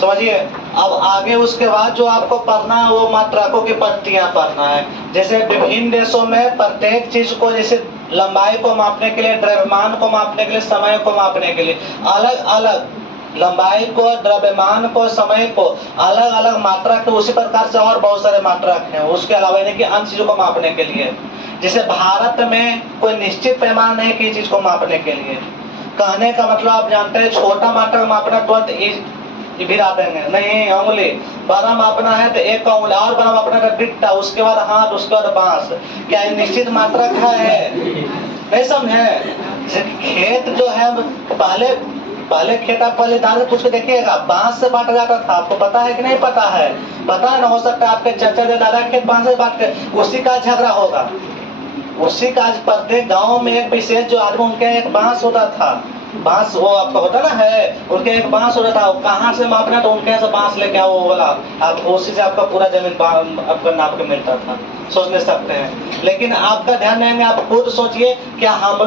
समझिए। अब आगे उसके बाद जो आपको पढ़ना है वो मात्रकों की पट्टियां पढ़ना है। जैसे विभिन्न देशों में प्रत्येक चीज को, जैसे लंबाई को मापने के लिए, द्रव्यमान को मापने के लिए, समय को मापने के लिए अलग अलग लंबाई को, द्रव्यमान को, समय को अलग अलग मात्रक है। उसी प्रकार से और बहुत सारे मात्रक हैं उसके अलावा, यानी कि अन्य चीजों को मापने के लिए। जैसे भारत में कोई निश्चित पैमाना नहीं कि चीज को मापने के लिए। कहने का मतलब आप जानते हैं, छोटा मात्रक मापना तुरंत गिरा देंगे, नहीं अंगुली। बड़ा मापना है तो एक अंगुली, और बड़ा मापना है बिट्टा, उसके बाद हाथ, उसके बाद बांस। क्या निश्चित मात्रक है? नहीं समझे। खेत जो है, पहले खेत आप पहले दान पूछ के देखिएगा, बांस से बांटा जाता था। आपको पता है कि नहीं पता है? पता है ना, हो सकता है आपके चाचा दादा खेत बांस से बांट के, उसी का झगड़ा होगा। उसी का प्रत्येक गांव में एक विशेष जो आदमी, उनके एक बांस होता था। बांस वो आपका होता ना है, उनके एक बांस होता था। कहाँ से मापना, तो उनके से बांस लेके आओ वो वाला, आप उसी से आपका पूरा जमीन आपका नाप के मिलता था। सोच नहीं सकते हैं। लेकिन आपका ध्यान नहीं, आप खुद सोचिए, क्या हम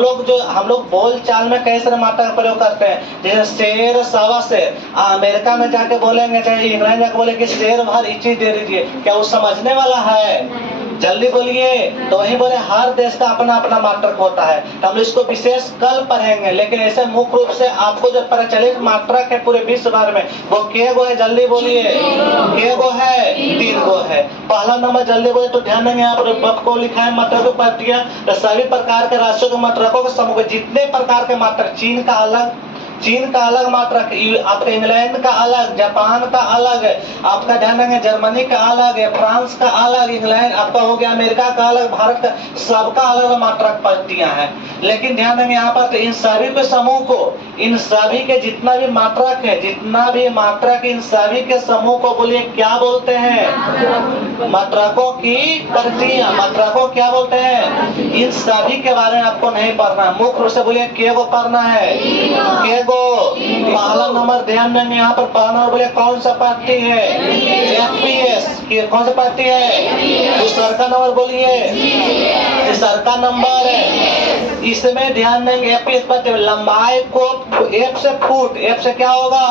लोग बोल चाल में कैसे मात्रा का प्रयोग करते हैं? जैसे शेर, सवा शेर, अमेरिका में जाके बोलेंगे, चाहे इंग्लैंड जाके बोले कि शेर भर चीज दे दीजिए, क्या वो समझने वाला है? जल्दी बोलिए। तो वही बोले, हर देश का अपना अपना मात्रक होता है। तो हम इसको विशेष कल पढ़ेंगे, लेकिन ऐसे मुख्य रूप से आपको जो प्रचलित मात्रक है पूरे विश्व भर में, वो के गो है? जल्दी बोलिए। के गो है? 3 गो है। पहला नंबर जल्दी बोले तो ध्यान देंगे, यहाँ पर को लिखा है मात्रकों की पट्टियां। तो सभी प्रकार के राष्ट्रों के मात्रकों के समूह, जितने प्रकार के मात्रक, चीन का अलग मात्रक, आपका इंग्लैंड का अलग, जापान का अलग है, आपका ध्यान देंगे जर्मनी का अलग है, फ्रांस का अलग, इंग्लैंड आपका हो गया, अमेरिका का अलग, भारत का, सबका अलग अलग मात्रक पट्टियां हैं। लेकिन ध्यान देंगे यहाँ पर, तो इन सभी के समूह को, इन सभी के जितना भी मात्रक है, जितना भी मात्रक, इन सभी के समूह को बोलिए क्या बोलते हैं? मात्रकों की पट्टियां। मात्रकों क्या बोलते हैं? इन सभी के बारे में आपको नहीं पढ़ना, मुख्य रूप से बोलिए के को पढ़ना है। के को पहला नंबर ध्यान देंगे यहाँ पर, पहला नंबर बोलिए कौन सा पट्टी है? FPS। कौन सा पट्टी है? दूसरा का नंबर बोलिए। तीसरा का नंबर है, इसमें ध्यान देंगे FPS पट्टी, लंबाई को F से फुट, F से क्या होगा?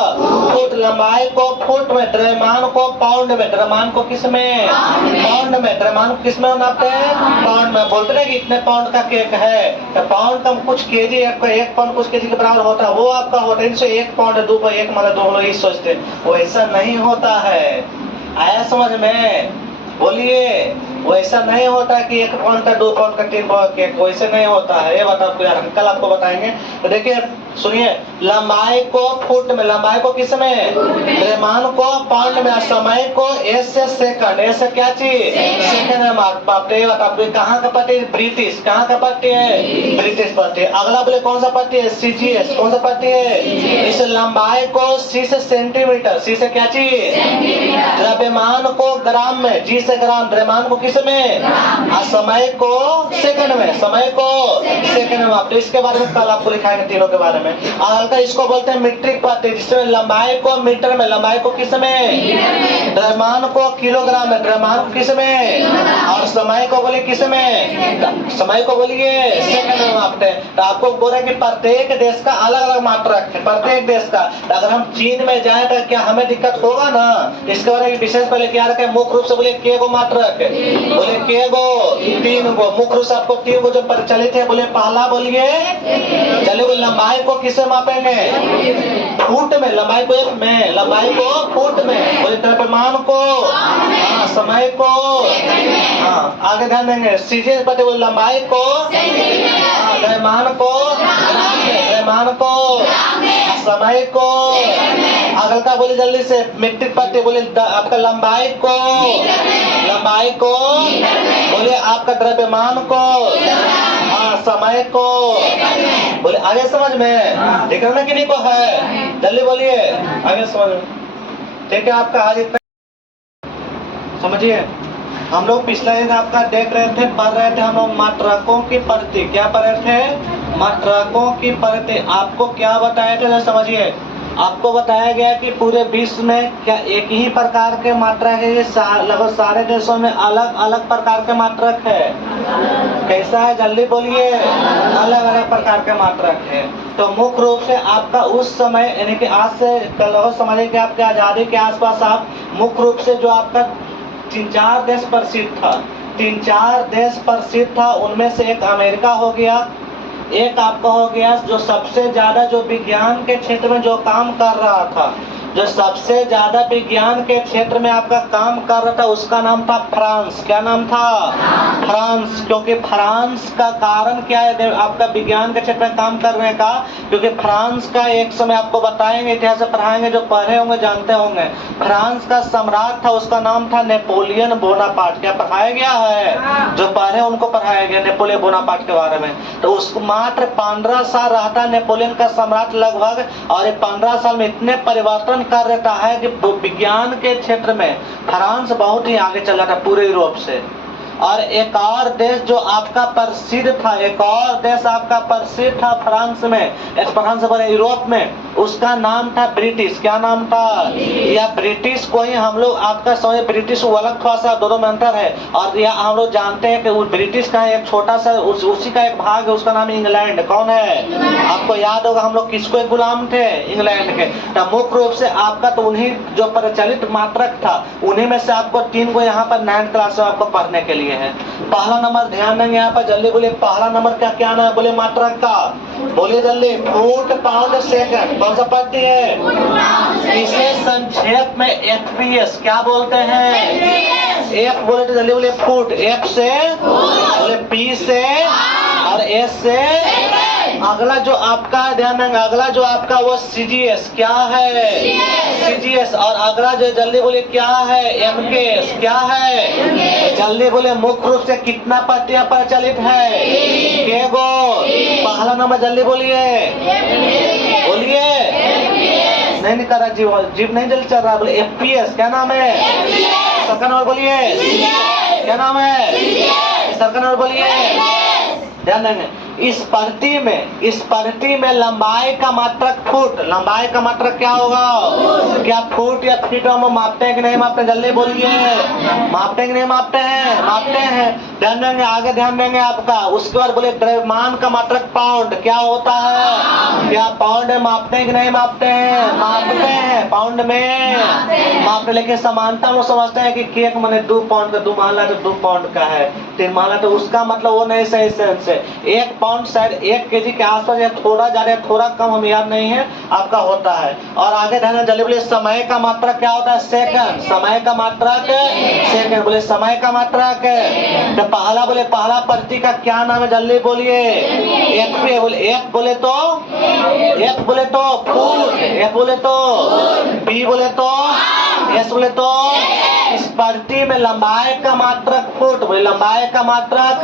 फुट। लंबाई को फुट में, द्रव्यमान को पाउंड में, द्रव्यमान को किस में? पाउंड में। द्रव्यमान को किस में नापते हैं? पाउंड में। बोलते हैं कि इतने पाउंड का केक है, तो पाउंड का कुछ केजी, एक पाउंड कुछ केजी के बराबर होता है, वो आपका होता है। इनसे 1 पाउंड 2 पर 1 मतलब 2 लोग सोचते, वो ऐसा नहीं होता है। आया समझ में? बोलिए। वैसा नहीं होता है कि 1 पाउंड का 2 पाउंड का 3 पाउंड केक, वैसे नहीं होता है। ये बात आपको यार अंकल आपको बताएंगे। तो देखिए सुनिए, लंबाई को फुट में, लंबाई को किस में? द्रव्यमान को पाउंड में, समय को एस से सेकंड, एस से क्या चीज? सेकंड में मापते हैं। आपको कहाँ का पट्टी? ब्रिटिश। कहाँ का पट्टी है? ब्रिटिश पट्टी। अगला बोले कौन सा पट्टी है? CGS। कौन सा पट्टी है? इस लंबाई को C से सेंटीमीटर, C से क्या चीज? द्रव्यमान को ग्राम में, G से ग्राम, द्रव्यमान को किस में? समय को सेकंड में, समय को सेकंड में मापते। इसके बारे में कल आपको लिखाएंगे तीनों के बारे में। अगला इसको बोलते हैं मीट्रिक पट्टी, जिसमें लंबाई को मीटर में, लंबाई को किस में? द्रव्यमान को किलोग्राम में, द्रव्यमान को किस में? और समय को बोले किस में? समय को बोलिए सेकंड में मापते हैं। तो आपको बोल रहे कि प्रत्येक देश का अलग अलग मात्रक है, प्रत्येक देश का। अगर हम चीन में जाए तो क्या हमें दिक्कत होगा ना? इसके बारे में विशेष पहले क्या रखे? मुख्य रूप से बोले के गो मात्रक, बोले के गो? 3 गो। मुख्य रूप से आपको 3 गो जो प्रचलित है, बोले पहला बोलिए। चलिए, लंबाई को किससे मापेंगे? फुट में। लंबाई को F में, लंबाई को फुट में। बोले द्रव्यमान को, हाँ, समय को, हाँ, आगे ध्यान देंगे। CGS पट्टी बोले लंबाई को, द्रव्यमान को ग्राम में, द्रव्यमान को, समय को। अगल का बोले जल्दी से, मीट्रिक पट्टी बोले आपका लंबाई को, लंबाई को बोले आपका द्रव्यमान को, हाँ, समय को बोले। आगे समझ में देख रहे ना कि नहीं को है? जल्दी बोलिए, आगे समझ में। ठीक है, आपका आज इतना समझिए। हम लोग पिछले दिन आपका देख रहे थे, पढ़ रहे थे हम लोग मात्रकों की पट्टी। क्या पढ़ रहे थे? मात्रकों की पट्टी। आपको क्या बताए थे समझिए। आपको बताया गया कि पूरे विश्व में क्या एक ही प्रकार के मात्रक है? ये लगभग सारे देशों में अलग अलग प्रकार के मात्रक है। कैसा है जल्दी बोलिए? अलग अलग प्रकार के मात्रक है। तो मुख्य रूप से आपका उस समय यानी कि आज से लगभग समझिए कि आपके आजादी के आसपास आप मुख्य रूप से जो आपका 3-4 देश प्रसिद्ध था, 3-4 देश प्रसिद्ध था, उनमें से एक अमेरिका हो गया, एक आपका हो गया जो सबसे ज्यादा जो विज्ञान के क्षेत्र में जो काम कर रहा था, जो सबसे ज्यादा विज्ञान के क्षेत्र में आपका काम कर रहा था, उसका नाम था फ्रांस। क्या नाम था? फ्रांस। क्योंकि फ्रांस का कारण क्या है आपका विज्ञान के क्षेत्र में काम करने का? क्योंकि फ्रांस का एक समय आपको बताएंगे, इतिहास से पढ़ाएंगे, जो पढ़े होंगे जानते होंगे, फ्रांस का सम्राट था, उसका नाम था नेपोलियन बोनापार्ट। क्या पढ़ाया गया है? जो पढ़े उनको पढ़ाया गया नेपोलियन बोनापार्ट के बारे में। तो उसको मात्र 15 साल रहता नेपोलियन का सम्राट लगभग, और 15 साल में इतने परिवर्तन कर रहता है कि विज्ञान के क्षेत्र में फ्रांस बहुत ही आगे चल जाता है पूरे यूरोप से। और एक और देश जो आपका प्रसिद्ध था, एक और देश आपका प्रसिद्ध था फ्रांस में, फ्रांस बने यूरोप में, उसका नाम था ब्रिटिश। क्या नाम था? या ब्रिटिश को ही हम लोग आपका समझ, ब्रिटिश वो अलग थोड़ा सा दोनों में अंतर है, और या हम लोग जानते हैं कि वो ब्रिटिश का एक छोटा सा उसी का एक भाग है, उसका नाम इंग्लैंड। कौन है? आपको याद होगा हम लोग किसको गुलाम थे? इंग्लैंड के। तो मुख्य रूप से आपका तो उन्हीं जो प्रचलित मात्रक था, उन्हीं में से आपको 3 को यहाँ पर 9th क्लास में आपको पढ़ने के लिए है। पहला नंबर ध्यान देंगे यहाँ पर, जल्दी बोलिए। पहला नंबर का क्या नाम है? बोले मात्रक का, बोलिए जल्दी। Foot, pound, second. कौन सा पढ़ती है? इसे संक्षेप में FPS क्या बोलते हैं? F बोले तो जल्दी बोलिए। फुट। F से बोले, P से, और S से। अगला जो आपका ध्यान देंगे, अगला जो आपका वो CGS क्या है? CGS। और अगला जो जल्दी बोलिए क्या है? MKS क्या है? जल्दी बोले। मुख्य रूप से कितना पट्टियां प्रचलित है? केगो। पहला नंबर जल्दी बोलिए, बोलिए। नहीं कर रहा जीव नहीं जल्दी चल रहा, बोले FPS। क्या नाम है? सरकार नंबर बोलिए, क्या नाम है? सरकार नंबर बोलिए। ध्यान देंगे, इस पढ़ती में लंबाई का मात्रक फुट। लंबाई का मात्रक क्या होगा? क्या फुट या फीट हम मापते हैं कि नहीं मापते? जल्दी बोलिए। मापते हैं कि नहीं मापते हैं? मापते हैं। ध्यान देंगे, आगे ध्यान देंगे आपका। उसके बाद बोले द्रव्यमान का मात्रक पाउंड। क्या होता है? क्या पाउंड में मापते हैं कि नहीं मापते हैं? मापते हैं, पाउंड में मापते। लेकिन समानता वो समझते हैं कि केक मैंने 2 पाउंड का, 2 माला तो 2 पाउंड का है, 3 माला, तो उसका मतलब वो नहीं सही सेंस है। 1 पाउंड शायद 1 केजी के आसपास, या थोड़ा ज्यादा थोड़ा कम, हमें याद नहीं है, आपका होता है। और आगे ध्यान जल्दी बोलिए। समय का मात्रक क्या होता है? सेकंड। समय का मात्रक सेकंड। बोले समय का मात्रक। तो पहला बोले, पहला प्रति का क्या नाम है? जल्दी बोलिए। F बोले, F बोले तो फुट, F बोले तो, B बोले तो, S बोले तो। इस प्रति में लंबाई का मात्रक फुट, बोले लंबाई का मात्रक,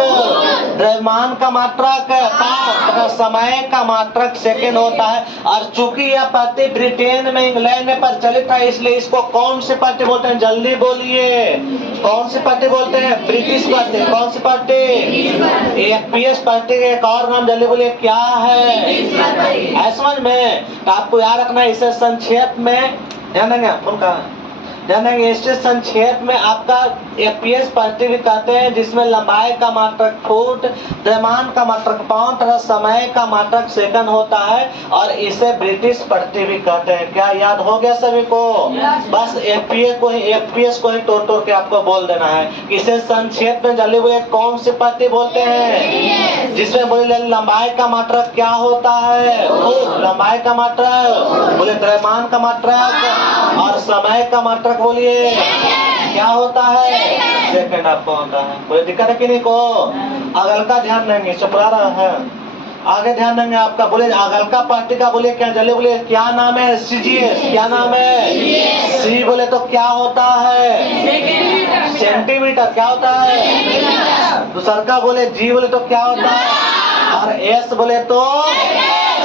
द्रव्यमान का मात्रक पाउंड, समय का मात्रक सेकंड होता है। और चूंकि यह प्रति ब्रिटेन में, इंग्लैंड में प्रचलित है, इसलिए इसको कौन सी प्रति बोलते हैं? जल्दी बोलिए। कौन सी प्रति बोलते हैं? ब्रिटिश प्रति। कौन सी प्रति? FPS प्रति। एक और नाम जल्दी बोलिए, क्या है? समझ में? तो आपको याद रखना है। इसे संक्षेप में ध्यान देंगे, उनका ध्यान देंगे। इससे संक्षेप में आपका FPS प्रति भी कहते हैं, जिसमें लंबाई का मात्रक फुट, द्रव्यमान का मात्रक पाउंड तथा समय का मात्रक सेकंड होता है, और इसे ब्रिटिश प्रति भी कहते हैं। क्या याद हो गया सभी को? बस FPS को ही तोड़ के आपको बोल देना है। इसे संक्षेप में जल्दी बोले, कौन सी प्रति बोलते हैं? जिसमें बोले लंबाई का मात्रक क्या होता है? फुट। लंबाई का मात्रक बोले द्रव्यमान का मात्रक, और समय का मात्रक बोलिए क्या होता है? सेकंड आपको होता है। कोई दिक्कत है कि नहीं को? अगल का ध्यान देंगे, चुपड़ा रहा है। आगे ध्यान देंगे आपका। बोले अगल का पार्टी का बोले क्या? जल्दी बोले, क्या नाम है? CGS। क्या नाम है? C बोले तो क्या होता है? सेंटीमीटर। क्या होता है? दूसर का बोले G बोले तो क्या होता है? और S बोले तो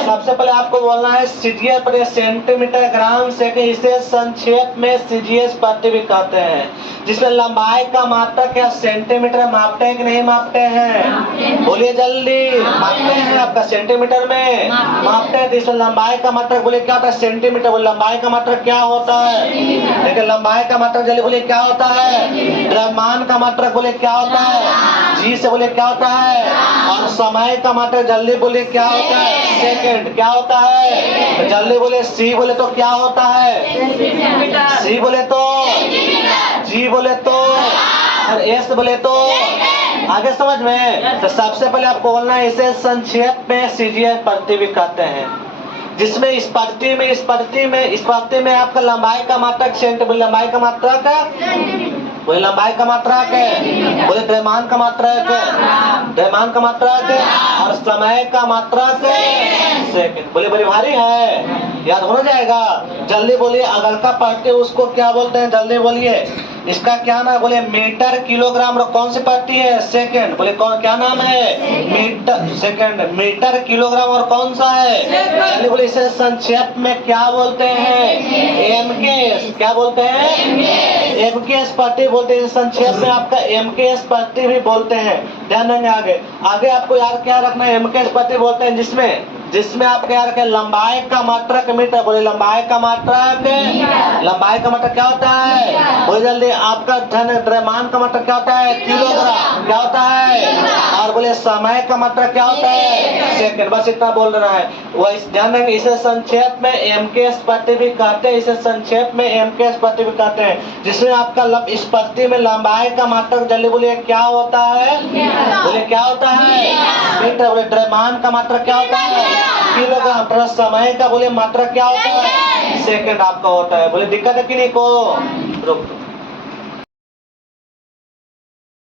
सबसे पहले आपको बोलना है सीजीएस प्रति सेंटीमीटर ग्राम सेकंड, इसे संक्षेप में सीजीएस प्रति भी कहते हैं, जिसमें लंबाई का मात्रक या सेंटीमीटर मापते हैं कि नहीं मापते हैं? बोलिए जल्दी। मापते हैं, आपका सेंटीमीटर में मापते हैं। तो इसमें लंबाई का मात्रक बोले क्या होता है? सेंटीमीटर। बोले लंबाई का मात्रक क्या होता है? देखिए लंबाई का मात्रक जल्दी बोलिए क्या होता है? द्रव्यमान का मात्रक बोले क्या होता है? जी से बोले क्या होता है? और समय का मात्रक जल्दी बोले क्या होता है? सेकंड। क्या होता है? तो जल्दी बोले सी बोले तो क्या होता है? सी बोले तो, जी बोले तो, और एस बोले तो। आगे समझ में? तो सबसे पहले आपको बोलना है इसे संक्षेप में सीजीएस प्रति भी कहते हैं, जिसमें इस प्रति में आपका लंबाई का मात्रक सेंटीमीटर, लंबाई का मात्रक बोले लंबाई का मात्रक है, बोले द्रव्यमान का मात्रक है, द्रव्यमान का मात्रक है, और समय का मात्रक सेकंड। बोले बड़ी भारी है, याद हो जाएगा। जल्दी बोलिए अगल का पढ़ते उसको क्या बोलते हैं? जल्दी बोलिए इसका क्या नाम? बोले मीटर किलोग्राम। और कौन सी पढ़ती है? सेकंड। बोले कौन, क्या नाम है? मीटर। Second metre kilogram. और कौन सा है? जल्दी बोले इसे संक्षेप में क्या बोलते हैं? एमकेएस। क्या बोलते हैं? एमकेएस प्रति बोलते हैं। संक्षेप में आपका एमकेएस प्रति भी बोलते हैं। ध्यान देंगे आगे आपको यार क्या रखना है? एमकेएस प्रति बोलते हैं जिसमें आप क्या रखें? लंबाई का मात्रक मीटर। बोले लंबाई का मात्रक, लंबाई का मात्रक क्या होता है? बोले जल्दी आपका द्रव्यमान का मात्रक क्या होता है? किलोग्राम। क्या होता है? और बोले समय का मात्रक क्या होता है? सेकंड। बस इतना बोल रहा है। वह ध्यान देंगे इसे संक्षेप में एमकेएस प्रति भी कहते हैं, इसे संक्षेप में एमकेएस प्रति भी कहते हैं, जिसमें आपका इस प्रति में लंबाई का मात्रक जल्दी बोलिए क्या होता है? बोले क्या होता है? मीटर। बोले द्रव्यमान का मात्रक क्या होता है? किलोग्राम। प्लस समय का बोले मात्रक क्या होता है? सेकंड आपका होता है। बोले दिक्कत है कि नहीं को? रुक